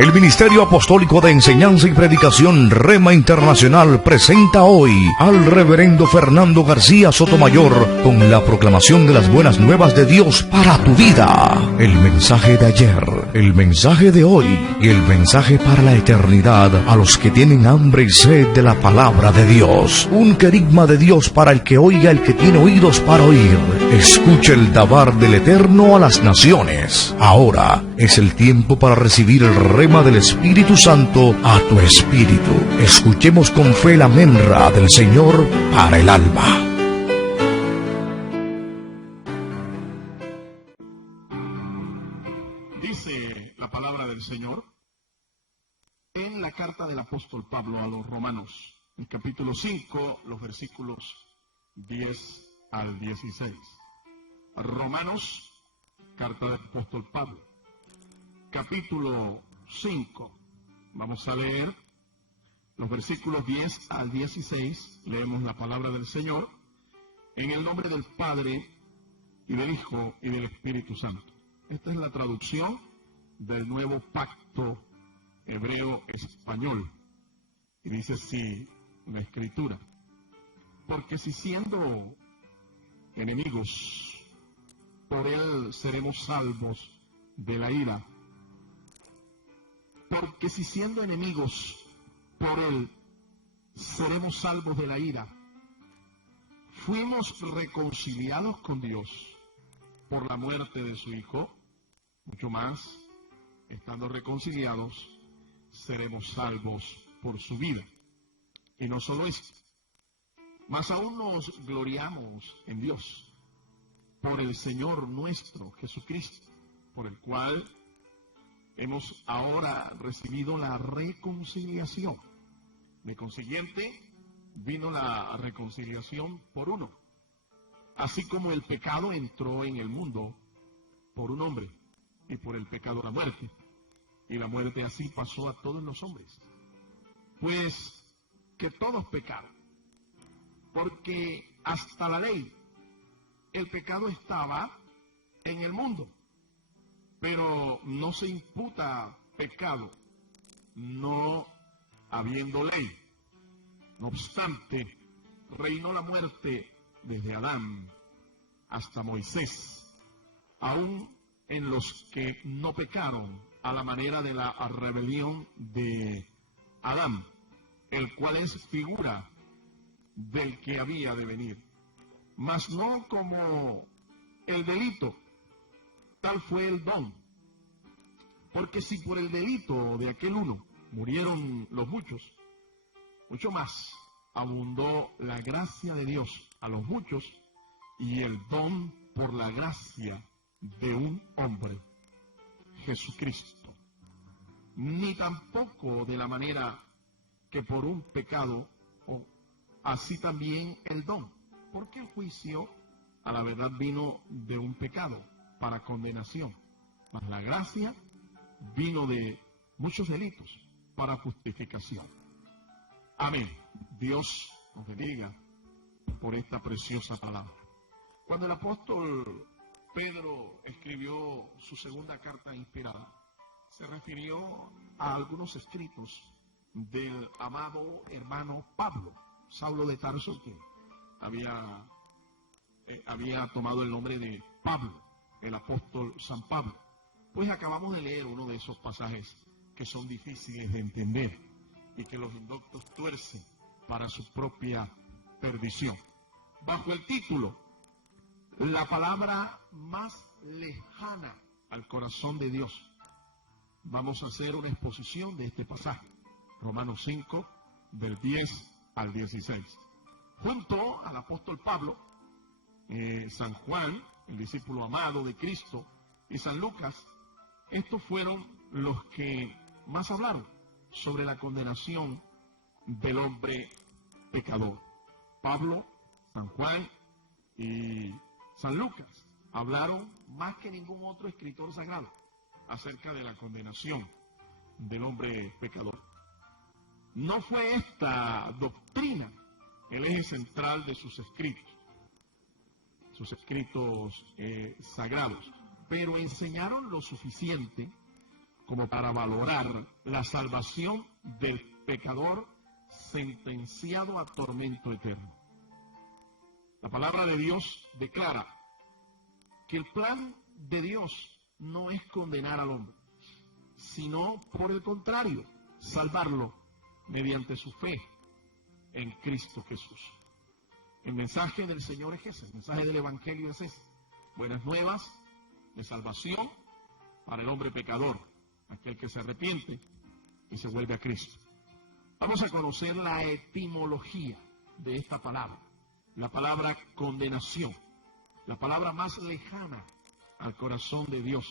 El Ministerio Apostólico de Enseñanza y Predicación Rema Internacional presenta hoy al Reverendo Fernando García Sotomayor con la proclamación de las buenas nuevas de Dios para tu vida. El mensaje de ayer, el mensaje de hoy y el mensaje para la eternidad a los que tienen hambre y sed de la palabra de Dios. Un querigma de Dios para el que oiga, el que tiene oídos para oír. Escucha el dabar del Eterno a las naciones. Ahora es el tiempo para recibir el rema del Espíritu Santo a tu espíritu. Escuchemos con fe la menra del Señor para el alma. Dice la palabra del Señor en la carta del apóstol Pablo a los Romanos, en capítulo 5, los versículos 10 al 16. Romanos, carta del apóstol Pablo, capítulo 5. Vamos a leer los versículos 10 al 16. Leemos la palabra del Señor en el nombre del Padre y del Hijo y del Espíritu Santo. Esta es la traducción del Nuevo Pacto Hebreo Español. Y dice así la Escritura: porque si siendo enemigos, por él seremos salvos de la ira. Porque si siendo enemigos, por él seremos salvos de la ira, fuimos reconciliados con Dios por la muerte de su Hijo, mucho más, estando reconciliados, seremos salvos por su vida. Y no solo esto, mas aún nos gloriamos en Dios, por el Señor nuestro Jesucristo, por el cual hemos ahora recibido la reconciliación. De consiguiente, vino la reconciliación por uno, así como el pecado entró en el mundo por un hombre, y por el pecado la muerte, y la muerte así pasó a todos los hombres. Pues que todos pecaron, porque hasta la ley el pecado estaba en el mundo, pero no se imputa pecado, no habiendo ley. No obstante, reinó la muerte desde Adán hasta Moisés, aún en los que no pecaron a la manera de la rebelión de Adán, el cual es figura del que había de venir. Mas no como el delito, tal fue el don. Porque si por el delito de aquel uno murieron los muchos, mucho más abundó la gracia de Dios a los muchos y el don por la gracia de un hombre, Jesucristo. Ni tampoco de la manera que por un pecado, o así también el don, porque el juicio a la verdad vino de un pecado para condenación, mas la gracia vino de muchos delitos para justificación. Amén. Dios nos bendiga por esta preciosa palabra. Cuando el apóstol Pedro escribió su segunda carta inspirada, se refirió a algunos escritos del amado hermano Pablo, Saulo de Tarso, que había tomado el nombre de Pablo, el apóstol San Pablo. Pues acabamos de leer uno de esos pasajes que son difíciles de entender y que los indoctos tuercen para su propia perdición. Bajo el título, la palabra más lejana al corazón de Dios, vamos a hacer una exposición de este pasaje, Romanos 5, del 10 al 16. Junto al apóstol Pablo, San Juan, el discípulo amado de Cristo, y San Lucas, estos fueron los que más hablaron sobre la condenación del hombre pecador. Pablo, San Juan y San Lucas hablaron más que ningún otro escritor sagrado acerca de la condenación del hombre pecador. No fue esta doctrina el eje central de sus escritos sagrados, pero enseñaron lo suficiente como para valorar la salvación del pecador sentenciado a tormento eterno. La palabra de Dios declara que el plan de Dios no es condenar al hombre, sino por el contrario, salvarlo mediante su fe en Cristo Jesús. El mensaje del Señor es ese, el mensaje del Evangelio es ese. Buenas nuevas de salvación para el hombre pecador, aquel que se arrepiente y se vuelve a Cristo. Vamos a conocer la etimología de esta palabra, la palabra condenación, la palabra más lejana al corazón de Dios,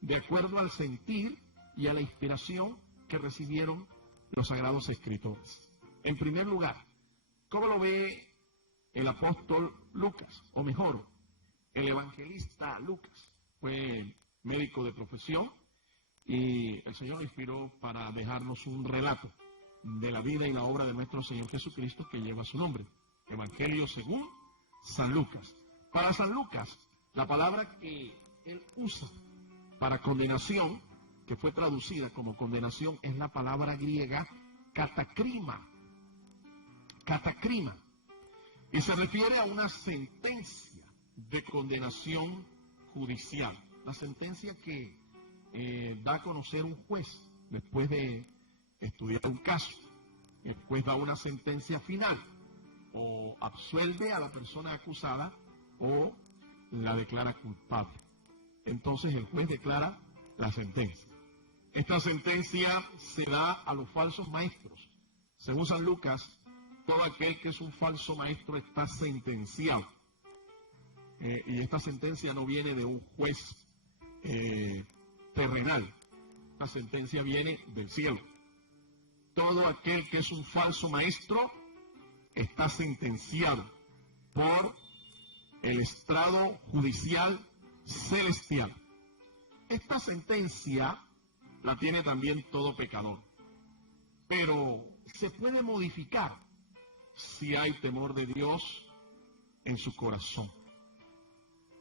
de acuerdo al sentir y a la inspiración que recibieron los sagrados escritores. En primer lugar, ¿cómo lo ve el apóstol Lucas? O mejor, el evangelista Lucas. Fue médico de profesión y el Señor lo inspiró para dejarnos un relato de la vida y la obra de nuestro Señor Jesucristo que lleva su nombre. Evangelio según San Lucas. Para San Lucas, la palabra que él usa para condenación, que fue traducida como condenación, es la palabra griega katakrima. Katakrima. Y se refiere a una sentencia de condenación judicial. La sentencia que da a conocer un juez después de estudiar un caso. Después da una sentencia final. O absuelve a la persona acusada o la declara culpable. Entonces el juez declara la sentencia. Esta sentencia se da a los falsos maestros. Según San Lucas, todo aquel que es un falso maestro está sentenciado. Y esta sentencia no viene de un juez terrenal. La sentencia viene del cielo. Todo aquel que es un falso maestro está sentenciado por el estrado judicial celestial. Esta sentencia la tiene también todo pecador, pero se puede modificar si hay temor de Dios en su corazón.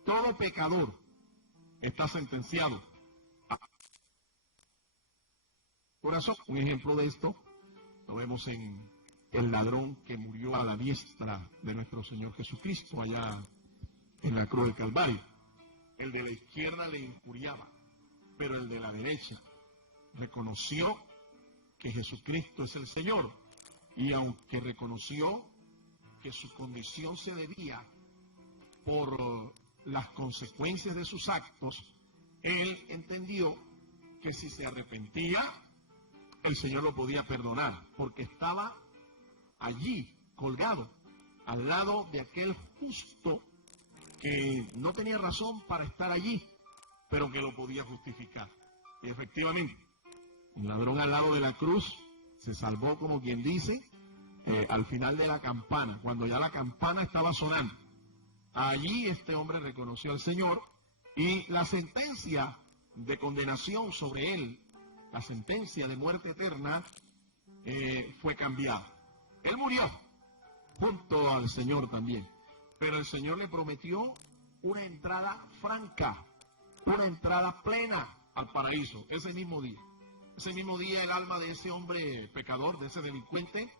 Todo pecador está sentenciado a corazón. Un ejemplo de esto lo vemos en el ladrón que murió a la diestra de nuestro Señor Jesucristo allá en la cruz del Calvario. El de la izquierda le injuriaba, pero el de la derecha reconoció que Jesucristo es el Señor, y aunque reconoció que su condición se debía por las consecuencias de sus actos, él entendió que si se arrepentía, el Señor lo podía perdonar, porque estaba allí, colgado, al lado de aquel justo que no tenía razón para estar allí, pero que lo podía justificar. Y efectivamente, un ladrón al lado de la cruz se salvó, como quien dice, al final de la campana, cuando ya la campana estaba sonando. Allí este hombre reconoció al Señor y la sentencia de condenación sobre él, la sentencia de muerte eterna, fue cambiada. Él murió junto al Señor también, pero el Señor le prometió una entrada franca, una entrada plena al paraíso, ese mismo día. Ese mismo día el alma de ese hombre pecador, de ese delincuente,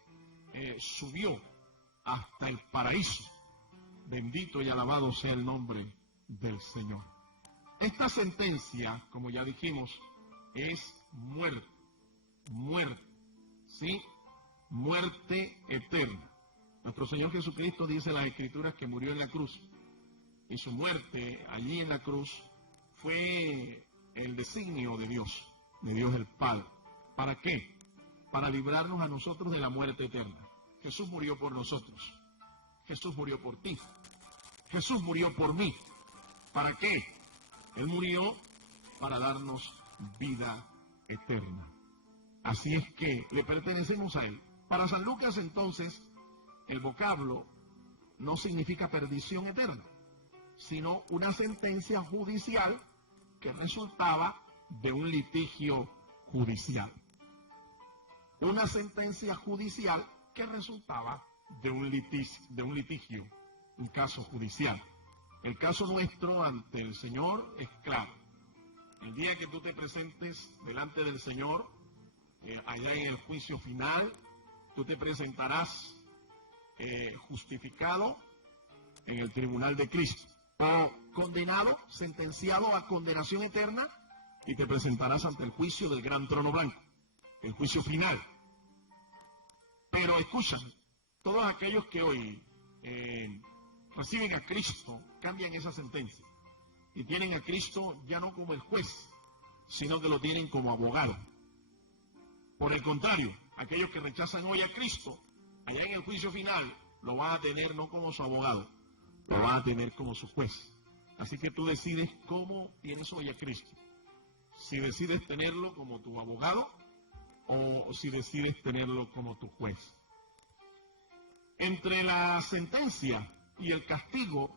subió hasta el paraíso. Bendito y alabado sea el nombre del Señor. Esta sentencia, como ya dijimos, es muerte, muerte, ¿sí? Muerte eterna. Nuestro Señor Jesucristo dice en las Escrituras que murió en la cruz, y su muerte allí en la cruz fue el designio de Dios el Padre. ¿Para qué? Para librarnos a nosotros de la muerte eterna. Jesús murió por nosotros. Jesús murió por ti. Jesús murió por mí. ¿Para qué? Él murió para darnos vida eterna. Así es que le pertenecemos a Él. Para San Lucas, entonces, el vocablo no significa perdición eterna, sino una sentencia judicial que resultaba de un litigio judicial. Una sentencia judicial que resultaba de un litigio, un caso judicial. El caso nuestro ante el Señor es claro. El día que tú te presentes delante del Señor, allá en el juicio final, tú te presentarás justificado en el tribunal de Cristo, o condenado, sentenciado a condenación eterna, y te presentarás ante el juicio del gran trono blanco, el juicio final. Pero escuchan, todos aquellos que hoy reciben a Cristo, cambian esa sentencia y tienen a Cristo ya no como el juez, sino que lo tienen como abogado. Por el contrario, aquellos que rechazan hoy a Cristo, allá en el juicio final, lo van a tener no como su abogado, lo van a tener como su juez. Así que tú decides cómo tienes hoy a Cristo. Si decides tenerlo como tu abogado o si decides tenerlo como tu juez. Entre la sentencia y el castigo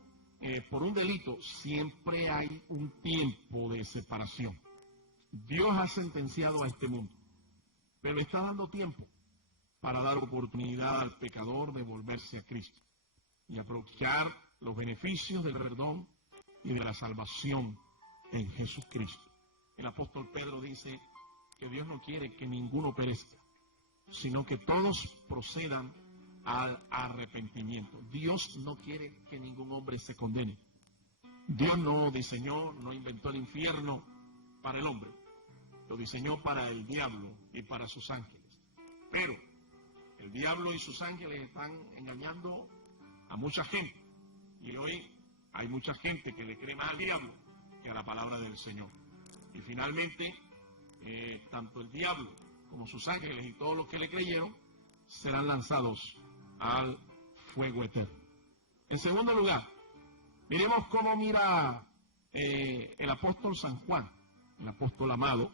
por un delito siempre hay un tiempo de separación. Dios ha sentenciado a este mundo, pero está dando tiempo para dar oportunidad al pecador de volverse a Cristo y aprovechar los beneficios del perdón y de la salvación en Jesucristo. El apóstol Pedro dice que Dios no quiere que ninguno perezca, sino que todos procedan al arrepentimiento. Dios no quiere que ningún hombre se condene. Dios no diseñó, no inventó el infierno para el hombre. Lo diseñó para el diablo y para sus ángeles. Pero el diablo y sus ángeles están engañando a mucha gente. Y hoy hay mucha gente que le cree más al diablo que a la palabra del Señor. Y finalmente, tanto el diablo como sus ángeles y todos los que le creyeron serán lanzados al fuego eterno. En segundo lugar, miremos cómo mira el apóstol San Juan, el apóstol amado,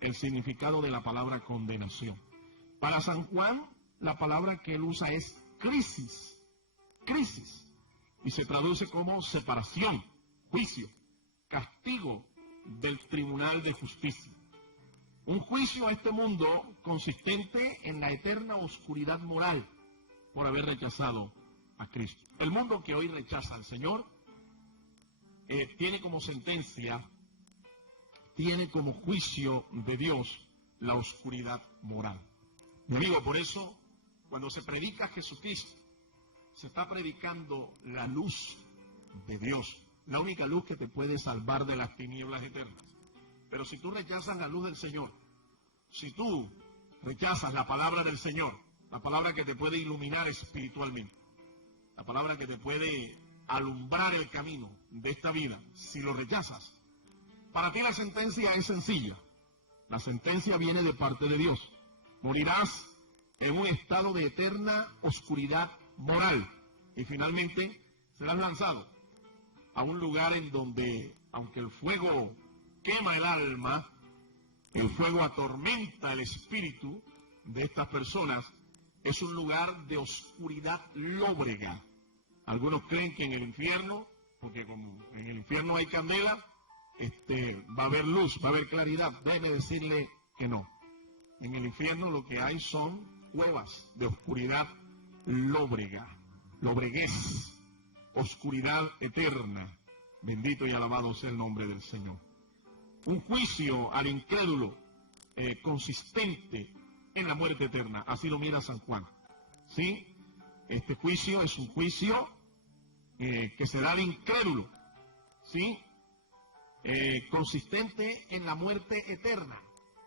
el significado de la palabra condenación. Para San Juan, la palabra que él usa es crisis, y se traduce como separación, juicio, castigo del tribunal de justicia. Un juicio a este mundo consistente en la eterna oscuridad moral por haber rechazado a Cristo. El mundo que hoy rechaza al Señor tiene como sentencia, tiene como juicio de Dios la oscuridad moral. Mi amigo, por eso, cuando se predica a Jesucristo, se está predicando la luz de Dios, la única luz que te puede salvar de las tinieblas eternas. Pero si tú rechazas la luz del Señor, si tú rechazas la palabra del Señor, la palabra que te puede iluminar espiritualmente, la palabra que te puede alumbrar el camino de esta vida, si lo rechazas, para ti la sentencia es sencilla. La sentencia viene de parte de Dios. Morirás en un estado de eterna oscuridad moral y finalmente serás lanzado a un lugar en donde, aunque el fuego quema el alma, el fuego atormenta el espíritu de estas personas, es un lugar de oscuridad lóbrega. Algunos creen que en el infierno, porque como en el infierno hay candela, va a haber luz, va a haber claridad. Debe decirle que no. En el infierno lo que hay son cuevas de oscuridad lóbrega, lobreguez, oscuridad eterna. Bendito y alabado sea el nombre del Señor. Un juicio al incrédulo consistente en la muerte eterna. Así lo mira San Juan. ¿Sí? Este juicio es un juicio que se da al incrédulo. ¿Sí? Consistente en la muerte eterna.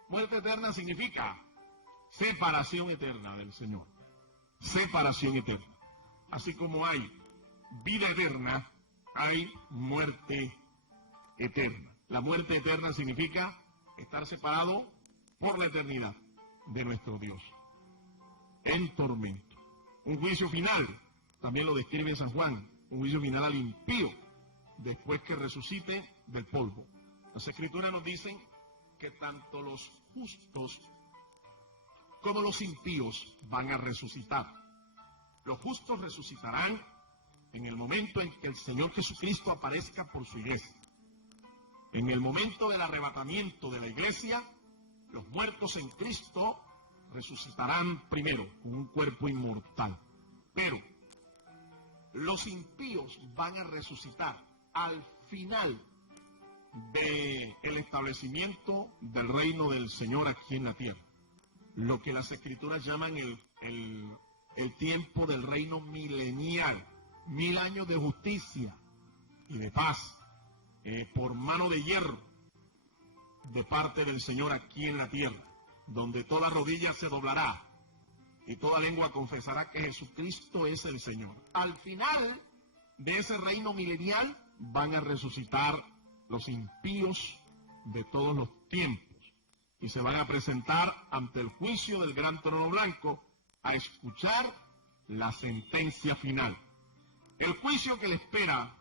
Muerte eterna significa separación eterna del Señor. Separación eterna. Así como hay vida eterna, hay muerte eterna. La muerte eterna significa estar separado por la eternidad de nuestro Dios. En tormento. Un juicio final, también lo describe San Juan, un juicio final al impío, después que resucite del polvo. Las Escrituras nos dicen que tanto los justos como los impíos van a resucitar. Los justos resucitarán en el momento en que el Señor Jesucristo aparezca por su iglesia. En el momento del arrebatamiento de la iglesia, los muertos en Cristo resucitarán primero con un cuerpo inmortal. Pero los impíos van a resucitar al final del establecimiento del reino del Señor aquí en la tierra. Lo que las Escrituras llaman el tiempo del reino milenial. 1000 años de justicia y de paz por mano de hierro de parte del Señor aquí en la tierra, donde toda rodilla se doblará y toda lengua confesará que Jesucristo es el Señor. Al final de ese reino milenial van a resucitar los impíos de todos los tiempos y se van a presentar ante el juicio del gran trono blanco a escuchar la sentencia final. El juicio que le espera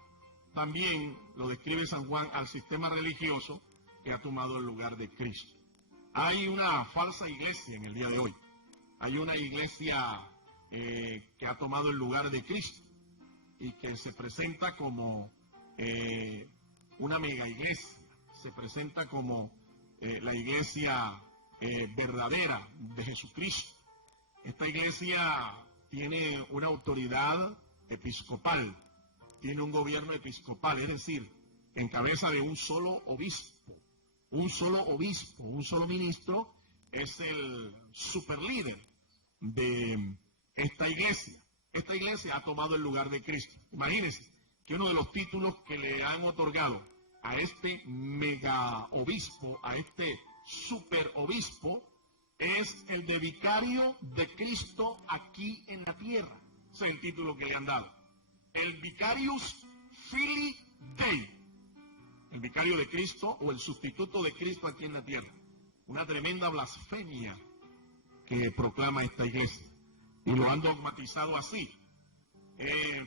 también lo describe San Juan al sistema religioso que ha tomado el lugar de Cristo. Hay una falsa iglesia en el día de hoy. Hay una iglesia que ha tomado el lugar de Cristo y que se presenta como una mega iglesia, se presenta como la iglesia verdadera de Jesucristo. Esta iglesia tiene una autoridad episcopal, tiene un gobierno episcopal, es decir, en cabeza de un solo obispo, un solo ministro es el superlíder de esta iglesia. Esta iglesia ha tomado el lugar de Cristo. Imagínense que uno de los títulos que le han otorgado a este mega obispo, a este super obispo, es el de vicario de Cristo aquí en la tierra. Ese es el título que le han dado. El Vicarius Filii Dei. El vicario de Cristo o el sustituto de Cristo aquí en la tierra. Una tremenda blasfemia que proclama esta iglesia. Y lo han dogmatizado así.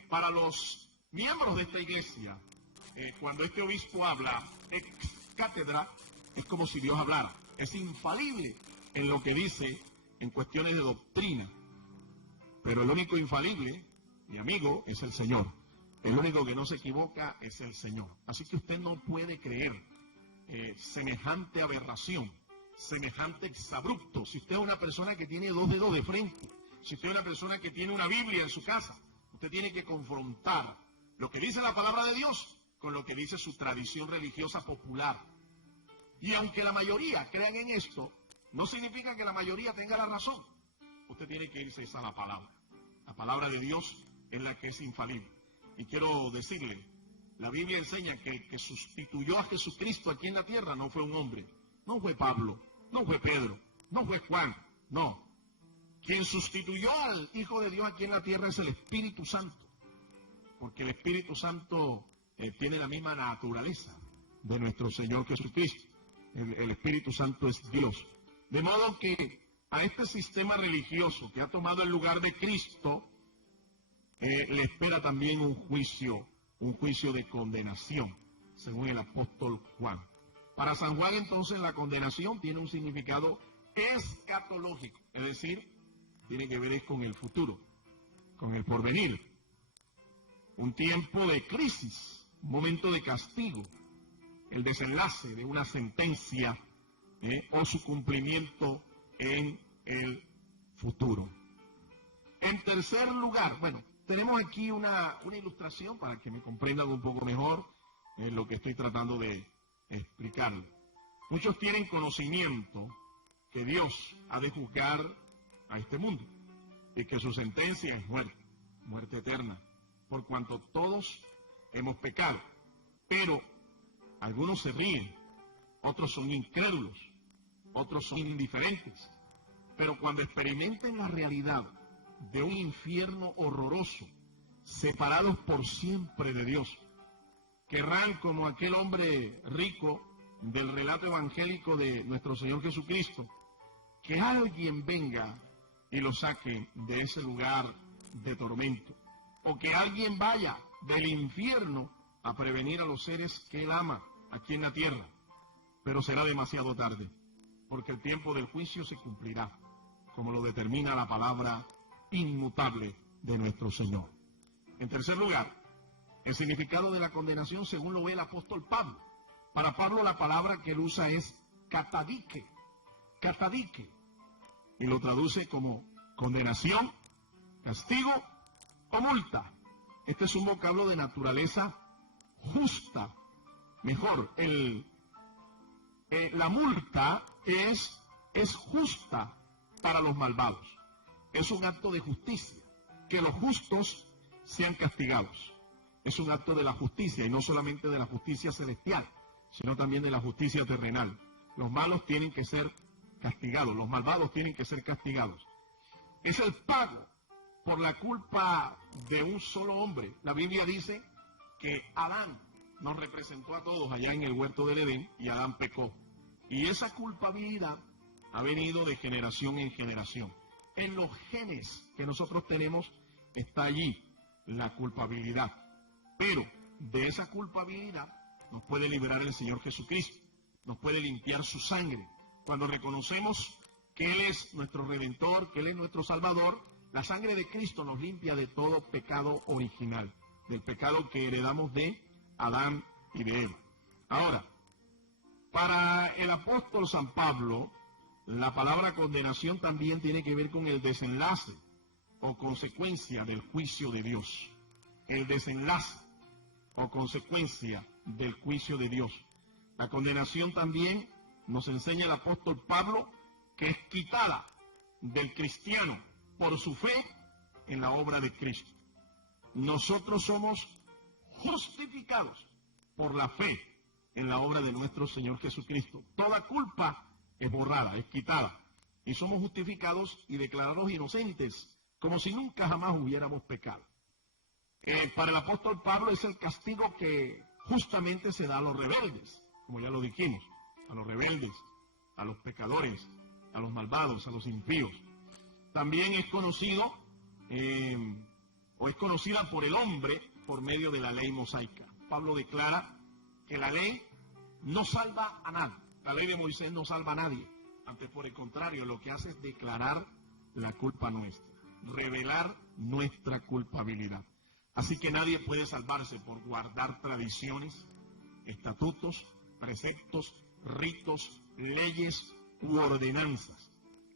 Para los miembros de esta iglesia, cuando este obispo habla ex cátedra, es como si Dios hablara. Es infalible en lo que dice en cuestiones de doctrina. Pero el único infalible, mi amigo, es el Señor. El único que no se equivoca es el Señor. Así que usted no puede creer semejante aberración, semejante exabrupto. Si usted es una persona que tiene 2 dedos de frente, si usted es una persona que tiene una Biblia en su casa, usted tiene que confrontar lo que dice la palabra de Dios con lo que dice su tradición religiosa popular. Y aunque la mayoría crean en esto, no significa que la mayoría tenga la razón. Usted tiene que irse a la palabra. La palabra de Dios es la que es infalible. Y quiero decirle, la Biblia enseña que el que sustituyó a Jesucristo aquí en la tierra no fue un hombre, no fue Pablo, no fue Pedro, no fue Juan, no. Quien sustituyó al Hijo de Dios aquí en la tierra es el Espíritu Santo, porque el Espíritu Santo tiene la misma naturaleza de nuestro Señor Jesucristo. El Espíritu Santo es Dios. De modo que a este sistema religioso que ha tomado el lugar de Cristo, le espera también un juicio de condenación, según el apóstol Juan. Para San Juan, entonces, la condenación tiene un significado escatológico, es decir, tiene que ver con el futuro, con el porvenir. Un tiempo de crisis, un momento de castigo, el desenlace de una sentencia o su cumplimiento en el futuro. En tercer lugar, bueno, tenemos aquí una ilustración para que me comprendan un poco mejor lo que estoy tratando de explicarles. Muchos tienen conocimiento que Dios ha de juzgar a este mundo y que su sentencia es muerte, muerte eterna, por cuanto todos hemos pecado. Pero algunos se ríen, otros son incrédulos, otros son indiferentes. Pero cuando experimenten la realidad de un infierno horroroso, separados por siempre de Dios, querrán, como aquel hombre rico del relato evangélico de nuestro Señor Jesucristo, que alguien venga y lo saque de ese lugar de tormento, o que alguien vaya del infierno a prevenir a los seres que Él ama aquí en la tierra. Pero será demasiado tarde, porque el tiempo del juicio se cumplirá, como lo determina la palabra inmutable de nuestro Señor. En tercer lugar, el significado de la condenación según lo ve el apóstol Pablo. Para Pablo la palabra que él usa es catadique, y lo traduce como condenación, castigo o multa. Este es un vocablo de naturaleza justa, mejor, la multa es justa para los malvados. Es un acto de justicia, que los justos sean castigados. Es un acto de la justicia, y no solamente de la justicia celestial, sino también de la justicia terrenal. Los malos tienen que ser castigados, los malvados tienen que ser castigados. Es el pago por la culpa de un solo hombre. La Biblia dice que Adán nos representó a todos allá en el huerto del Edén, y Adán pecó. Y esa culpabilidad ha venido de generación en generación. En los genes que nosotros tenemos está allí la culpabilidad. Pero de esa culpabilidad nos puede liberar el Señor Jesucristo. Nos puede limpiar su sangre. Cuando reconocemos que Él es nuestro Redentor, que Él es nuestro Salvador, la sangre de Cristo nos limpia de todo pecado original, del pecado que heredamos de Adán y de Eva. Ahora, para el apóstol San Pablo, la palabra condenación también tiene que ver con el desenlace o consecuencia del juicio de Dios. El desenlace o consecuencia del juicio de Dios. La condenación también nos enseña el apóstol Pablo que es quitada del cristiano por su fe en la obra de Cristo. Nosotros somos justificados por la fe en la obra de nuestro Señor Jesucristo. Toda culpa es borrada, es quitada, y somos justificados y declarados inocentes, como si nunca jamás hubiéramos pecado. Para el apóstol Pablo es el castigo que justamente se da a los rebeldes, como ya lo dijimos, a los rebeldes, a los pecadores, a los malvados, a los impíos. También es conocido o es conocida por el hombre por medio de la ley mosaica. Pablo declara que la ley no salva a nadie. La ley de Moisés no salva a nadie. Antes, por el contrario, lo que hace es declarar la culpa nuestra, revelar nuestra culpabilidad. Así que nadie puede salvarse por guardar tradiciones, estatutos, preceptos, ritos, leyes u ordenanzas.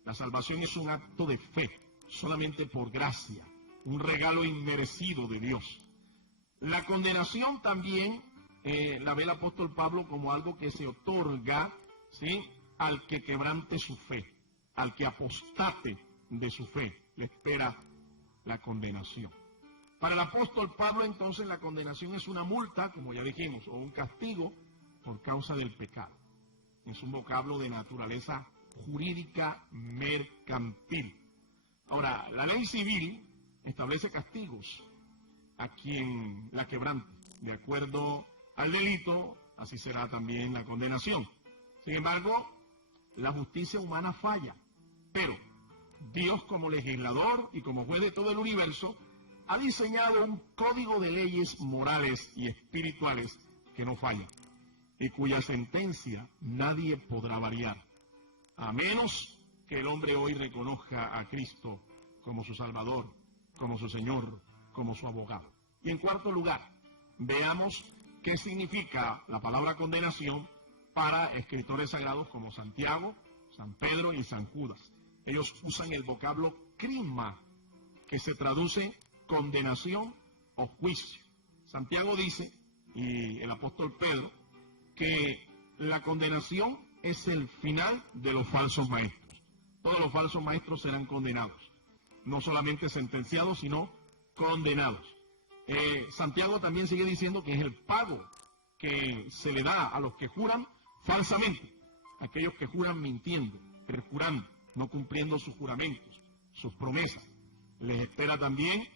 La salvación es un acto de fe, solamente por gracia, un regalo inmerecido de Dios. La condenación también la ve el apóstol Pablo como algo que se otorga, ¿sí?, al que quebrante su fe, al que apostate de su fe, le espera la condenación. Para el apóstol Pablo, entonces, la condenación es una multa, como ya dijimos, o un castigo por causa del pecado. Es un vocablo de naturaleza jurídica mercantil. Ahora, la ley civil establece castigos a quien la quebrante. De acuerdo al delito, así será también la condenación. Sin embargo, la justicia humana falla, pero Dios, como legislador y como juez de todo el universo, ha diseñado un código de leyes morales y espirituales que no falla y cuya sentencia nadie podrá variar, a menos que el hombre hoy reconozca a Cristo como su Salvador, como su Señor, como su abogado. Y en cuarto lugar, veamos qué significa la palabra condenación para escritores sagrados como Santiago, San Pedro y San Judas. Ellos usan el vocablo crisma, que se traduce condenación o juicio. Santiago dice, y el apóstol Pedro, que la condenación es el final de los falsos maestros. Todos los falsos maestros serán condenados, no solamente sentenciados, sino condenados. Santiago también sigue diciendo que es el pago que se le da a los que juran falsamente, aquellos que juran mintiendo, perjurando, no cumpliendo sus juramentos, sus promesas. Les espera también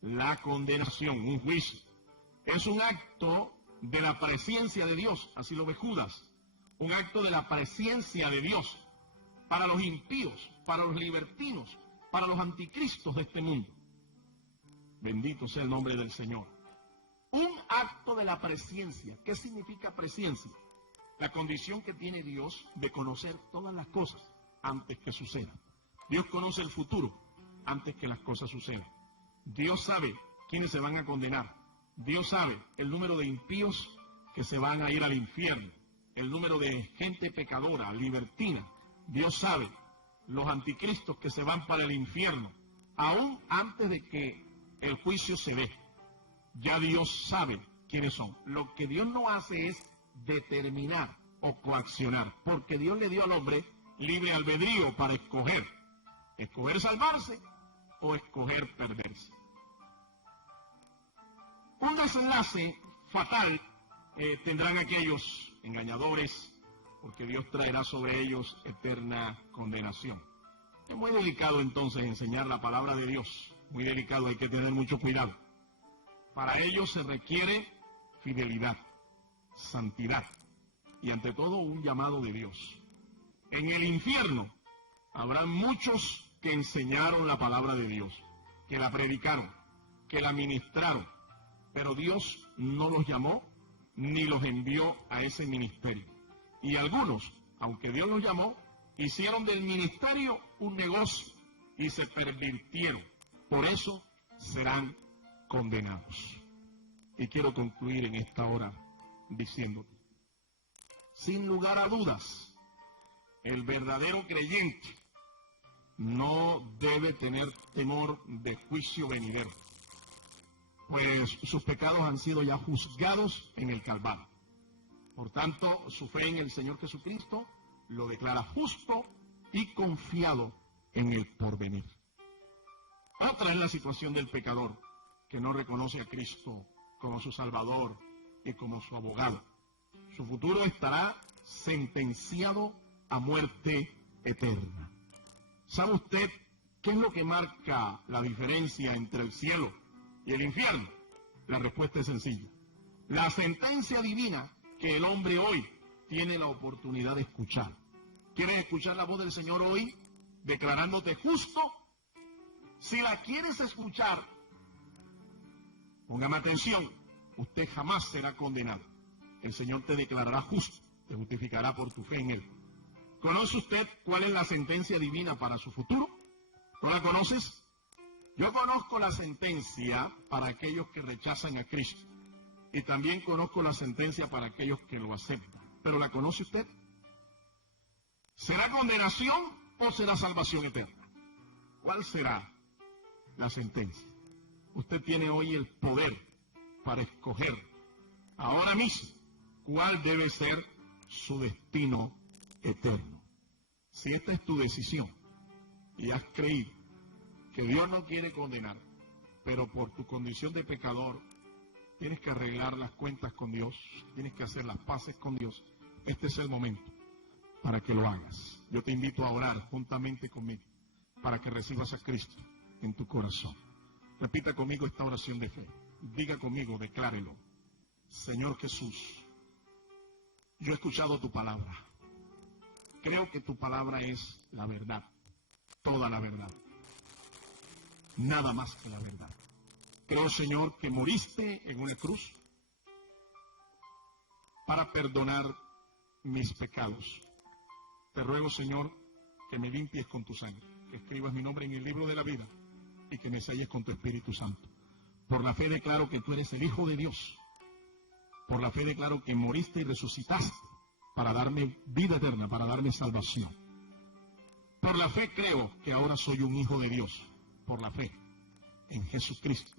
la condenación, un juicio. Es un acto de la presencia de Dios, así lo ve Judas, un acto de la presencia de Dios para los impíos, para los libertinos, para los anticristos de este mundo. Bendito sea el nombre del Señor. Un acto de la presencia. ¿Qué significa presencia? La condición que tiene Dios de conocer todas las cosas antes que sucedan. Dios conoce el futuro antes que las cosas sucedan. Dios sabe quiénes se van a condenar. Dios sabe el número de impíos que se van a ir al infierno, el número de gente pecadora, libertina. Dios sabe los anticristos que se van para el infierno, aún antes de que el juicio se dé. Ya Dios sabe quiénes son. Lo que Dios no hace es determinar o coaccionar, porque Dios le dio al hombre libre albedrío para escoger salvarse o escoger perderse. Un desenlace fatal tendrán aquellos engañadores, porque Dios traerá sobre ellos eterna condenación. Es muy delicado entonces enseñar la palabra de Dios, muy delicado, hay que tener mucho cuidado. Para ello se requiere fidelidad, santidad y ante todo un llamado de Dios. En el infierno habrá muchos que enseñaron la palabra de Dios, que la predicaron, que la ministraron, pero Dios no los llamó ni los envió a ese ministerio. Y algunos, aunque Dios los llamó, hicieron del ministerio un negocio y se pervirtieron. Por eso serán condenados. Y quiero concluir en esta hora diciéndote, sin lugar a dudas, el verdadero creyente no debe tener temor de juicio venidero, pues sus pecados han sido ya juzgados en el Calvario. Por tanto, su fe en el Señor Jesucristo lo declara justo y confiado en el porvenir. Otra es la situación del pecador que no reconoce a Cristo como su Salvador y como su abogado. Su futuro estará sentenciado a muerte eterna. ¿Sabe usted qué es lo que marca la diferencia entre el cielo y el infierno? La respuesta es sencilla. La sentencia divina que el hombre hoy tiene la oportunidad de escuchar. ¿Quieres escuchar la voz del Señor hoy declarándote justo? Si la quieres escuchar, póngame atención, usted jamás será condenado. El Señor te declarará justo, te justificará por tu fe en Él. ¿Conoce usted cuál es la sentencia divina para su futuro? ¿No la conoces? Yo conozco la sentencia para aquellos que rechazan a Cristo. Y también conozco la sentencia para aquellos que lo aceptan. ¿Pero la conoce usted? ¿Será condenación o será salvación eterna? ¿Cuál será la sentencia? Usted tiene hoy el poder para escoger ahora mismo cuál debe ser su destino eterno. Si esta es tu decisión y has creído que Dios no quiere condenar, pero por tu condición de pecador tienes que arreglar las cuentas con Dios, tienes que hacer las paces con Dios, este es el momento para que lo hagas. Yo te invito a orar juntamente conmigo para que recibas a Cristo en tu corazón. Repita conmigo esta oración de fe. Diga conmigo, declárelo. Señor Jesús, yo he escuchado tu palabra. Creo que tu palabra es la verdad, toda la verdad, nada más que la verdad. Creo, Señor, que moriste en una cruz para perdonar mis pecados. Te ruego, Señor, que me limpies con tu sangre, que escribas mi nombre en el libro de la vida y que me selles con tu Espíritu Santo. Por la fe declaro que tú eres el Hijo de Dios. Por la fe declaro que moriste y resucitaste para darme vida eterna, para darme salvación. Por la fe creo que ahora soy un hijo de Dios. Por la fe en Jesucristo.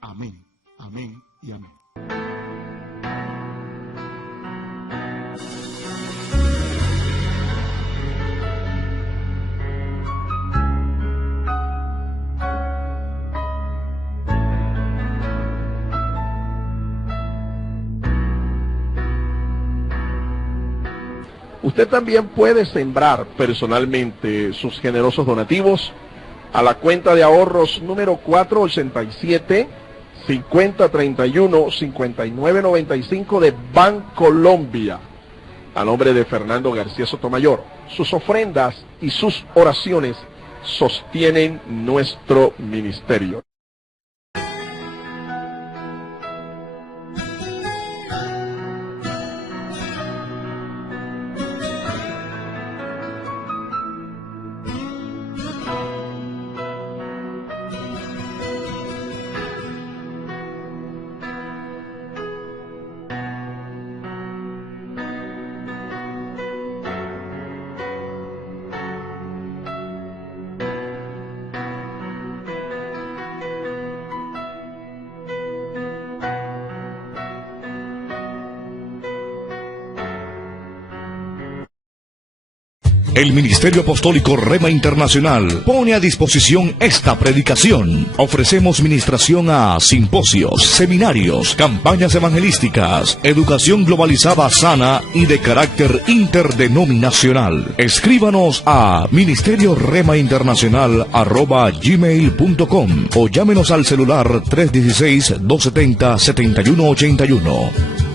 Amén, amén y amén. Usted también puede sembrar personalmente sus generosos donativos a la cuenta de ahorros número 487-5031-5995 de Bancolombia, a nombre de Fernando García Sotomayor. Sus ofrendas y sus oraciones sostienen nuestro ministerio. El Ministerio Apostólico Rema Internacional pone a disposición esta predicación. Ofrecemos ministración a simposios, seminarios, campañas evangelísticas, educación globalizada sana y de carácter interdenominacional. Escríbanos a ministerioremainternacional@gmail.com o llámenos al celular 316-270-7181.